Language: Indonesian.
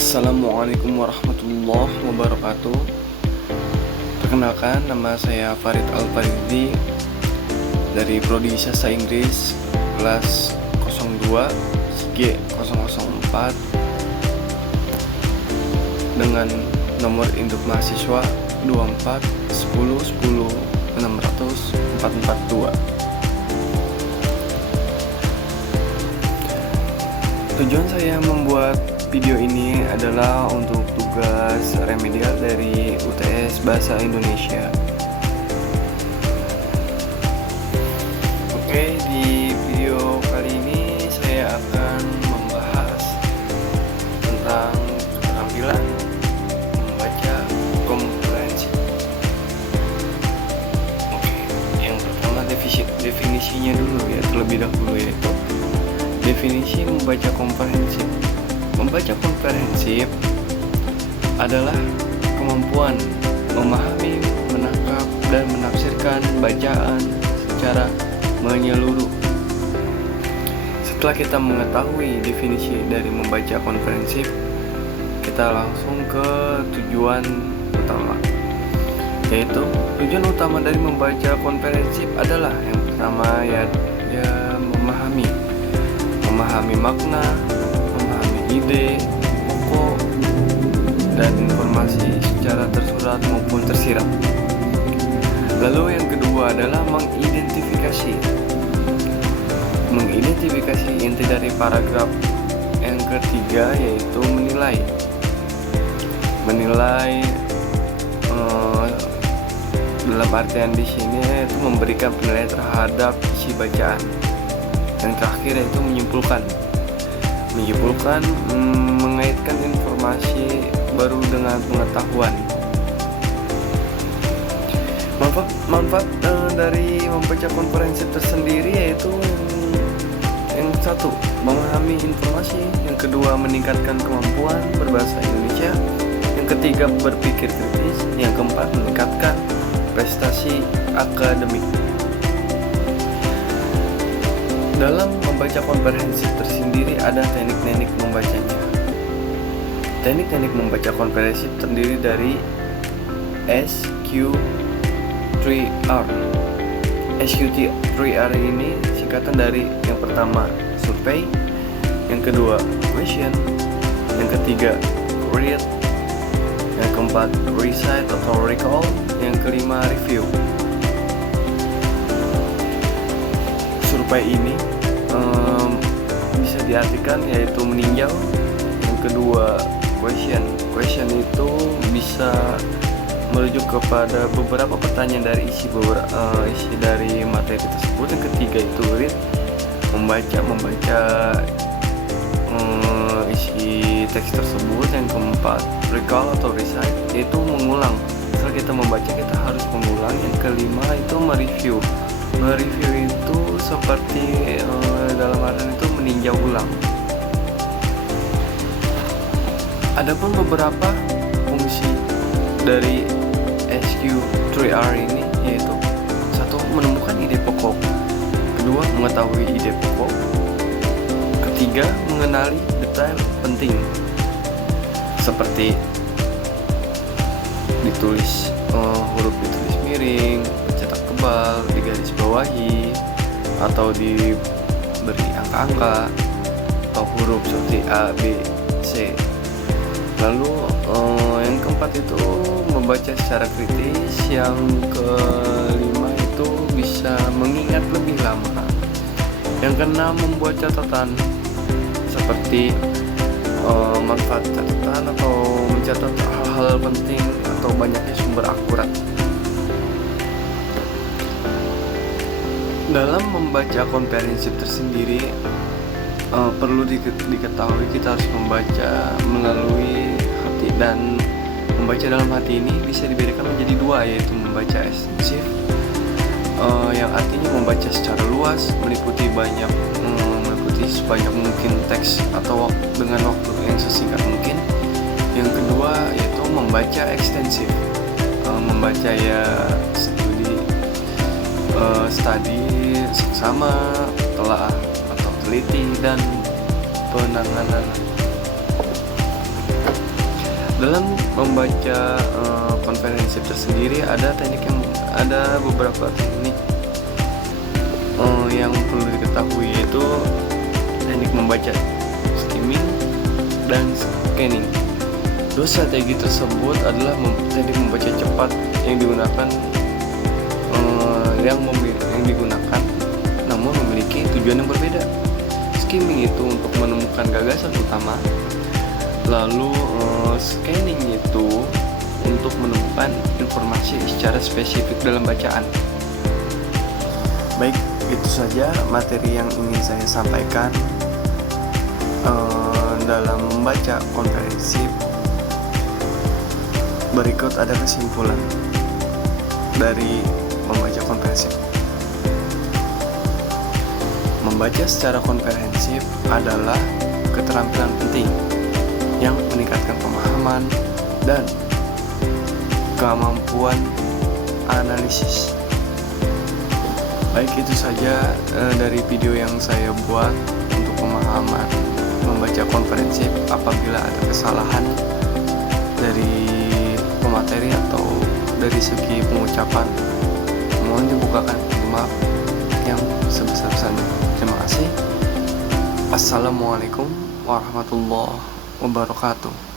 Assalamualaikum warahmatullahi wabarakatuh. Perkenalkan, nama saya Farid Al-Faridi dari Prodi Sastra Inggris kelas 02 G004 dengan nomor induk mahasiswa 24 10 10 600 442. Tujuan saya membuat video ini adalah untuk tugas remedial dari UTS Bahasa Indonesia. Oke, di video kali ini saya akan membahas tentang keterampilan membaca komprehensif. Oke, yang pertama definisinya dulu ya, terlebih dahulu, yaitu definisi membaca komprehensif. Membaca komprehensif adalah kemampuan memahami, menangkap, dan menafsirkan bacaan secara menyeluruh. Setelah kita mengetahui definisi dari membaca komprehensif, kita langsung ke tujuan utama, yaitu tujuan utama dari membaca komprehensif adalah yang pertama ya memahami makna, memahami ide pokok dan informasi secara tersurat maupun tersirat. Lalu yang kedua adalah mengidentifikasi inti dari paragraf. Yang ketiga yaitu menilai dalam artian di sini itu memberikan penilaian terhadap isi bacaan. Yang terakhir yaitu menyimpulkan, mengaitkan informasi baru dengan pengetahuan. Manfaat dari membaca komprehensif tersendiri yaitu yang satu, memahami informasi. Yang kedua, meningkatkan kemampuan berbahasa Indonesia. Yang ketiga, berpikir kritis. Yang keempat, meningkatkan prestasi akademik. Dalam membaca komprehensif tersendiri ada teknik-teknik membacanya. Teknik-teknik membaca komprehensif terdiri dari SQ3R. SQ3R ini singkatan dari yang pertama survei, yang kedua question, yang ketiga read, yang keempat recite atau recall, yang kelima review. Survei ini bisa diartikan yaitu meninjau. Yang kedua question itu bisa merujuk kepada beberapa pertanyaan dari isi dari materi tersebut. Yang ketiga itu read, membaca isi teks tersebut. Yang keempat recall atau recite, yaitu mengulang. Setelah kita membaca kita harus mengulang. Yang kelima itu mereview itu seperti dalam artian itu meninjau ulang. Adapun beberapa fungsi dari SQ3R ini yaitu satu, menemukan ide pokok. Kedua, mengetahui ide pokok. Ketiga, mengenali detail penting seperti huruf ditulis miring, pencetak tebal, digaris bawahi, atau diberi angka-angka, atau huruf seperti A, B, C. Lalu yang keempat itu membaca secara kritis. Yang kelima itu bisa mengingat lebih lama. Yang keenam, membuat catatan seperti manfaat catatan atau mencatat hal-hal penting atau banyaknya sumber akurat. Dalam membaca komprehensif tersendiri perlu diketahui kita harus membaca melalui hati, dan membaca dalam hati ini bisa dibedakan menjadi dua, yaitu membaca ekstensif yang artinya membaca secara luas, meliputi sebanyak mungkin teks atau dengan waktu yang sesingkat mungkin. Yang kedua yaitu membaca ekstensif, membaca ya studi seksama, telah atau teliti, dan penanganan. Dalam membaca komprehensif tersendiri ada beberapa teknik yang perlu diketahui, yaitu teknik membaca skimming dan scanning. Dua strategi tersebut adalah teknik membaca cepat yang digunakan namun memiliki tujuan yang berbeda. Skimming itu untuk menemukan gagasan utama, lalu scanning itu untuk menemukan informasi secara spesifik dalam bacaan. Baik, itu saja materi yang ingin saya sampaikan dalam membaca komprehensif. Berikut ada kesimpulan dari membaca komprehensif. Membaca secara komprehensif adalah keterampilan penting yang meningkatkan pemahaman dan kemampuan analisis. Baik, itu saja dari video yang saya buat untuk pemahaman membaca komprehensif. Apabila ada kesalahan dari pemateri atau dari segi pengucapan, mohon dibukakan pintu maaf yang sebesar-besarnya. Terima kasih. Assalamualaikum warahmatullahi wabarakatuh.